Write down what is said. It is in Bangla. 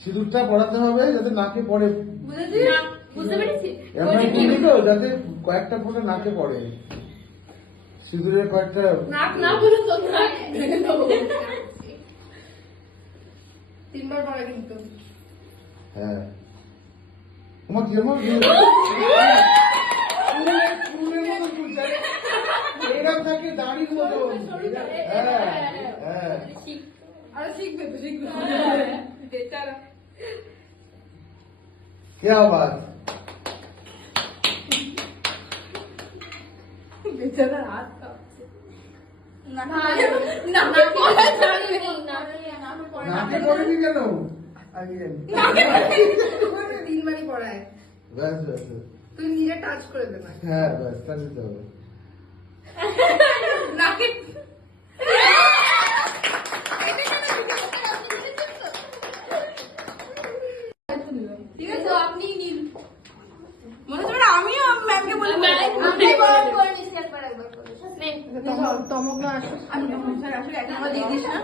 সিঁদুরটা পড়াতে হবে যাতে নাকে পড়ে, বুঝতে পেরেছি, যাতে কয়েকটা ফোঁটা নাকে পড়ে। সিঁদুরের কয়েকটা নাক না বলে তো তিনবার পরে কিন্তু। হ্যাঁ তোমার কি আমার এরকম থাকে দাড়ির মতো। হ্যাঁ হ্যাঁ আরে শিখবে তো, শিখবে। क्या बात, বেচারা হাত কাঁপছে। নাকে পড়েনি কেন? তিনবারই পড়ায়। ব্যাস ব্যাস, তুই নিজে টাচ করে দে না। হ্যাঁ ব্যাস, তা দিতে হবে। নাকে ঠিক আছে, আপনি নিন। মনে হচ্ছে আমিও ম্যামকে বলে নে। তমক না আসলে আমি স্যার আসলে এক নাম্বার দিয়ে দিস না।